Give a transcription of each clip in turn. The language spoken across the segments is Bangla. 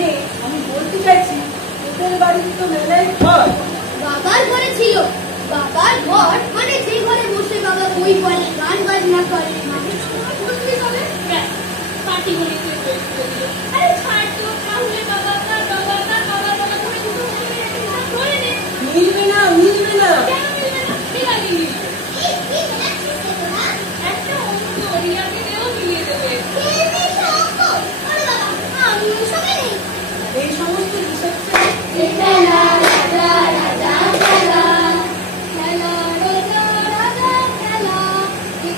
মানে আমি বলতে চাইছি তোদের বাড়িতে তো মেলায় ঘর বাবার ঘরে ছিল। বাবার ঘর মানে যে ঘরে বসে বাবা বই পড়ে, গান বাজনা করে, মাঝে সময় বসতে হবে। পার্টি করে আরে ছাড় তো, তাহলে বাবা তার বাবা তার বাবা বাবা করে দুটো ধরে নে। মিলবে না, মিলবে না। কেন মিলবে না? মিলাবি একটা অঙ্ক রিয়াকে দিয়েও মিলিয়ে দেবে। এই সমস্ত হিসাব খেলা রাজা রাজা খেলা, খেলা রাজা রাজা খেলা,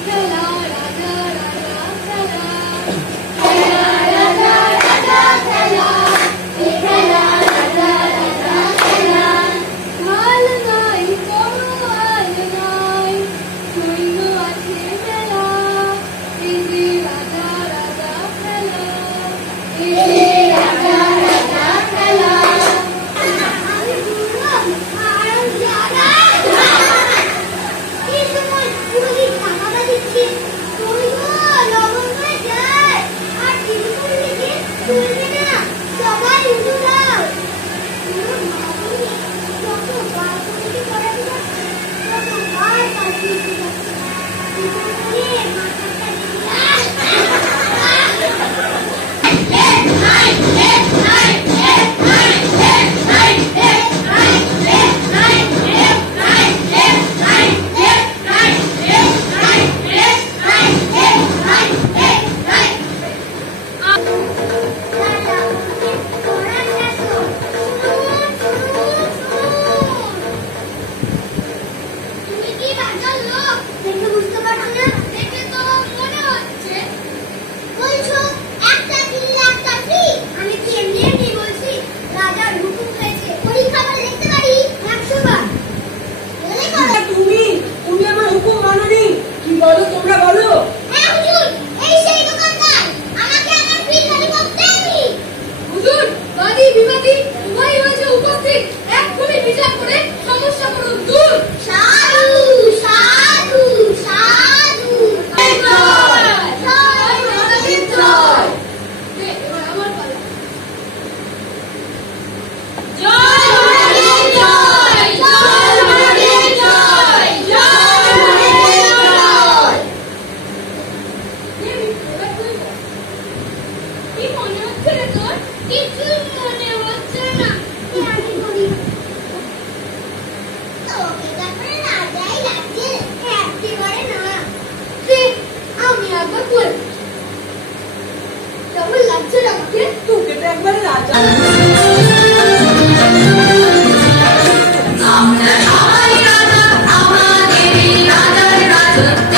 খেলা রাজা রাজা খেলা, খেলা রাজা রাজা খেলা, খেলা রাজা রাজা খেলা। হাল নাই কোনো হাল নাই, সৈন্য আছে মেলা, এই যে রাজা রাজা খেলা, এই যে রাজা রাজা খেলা। আমাদের রাজা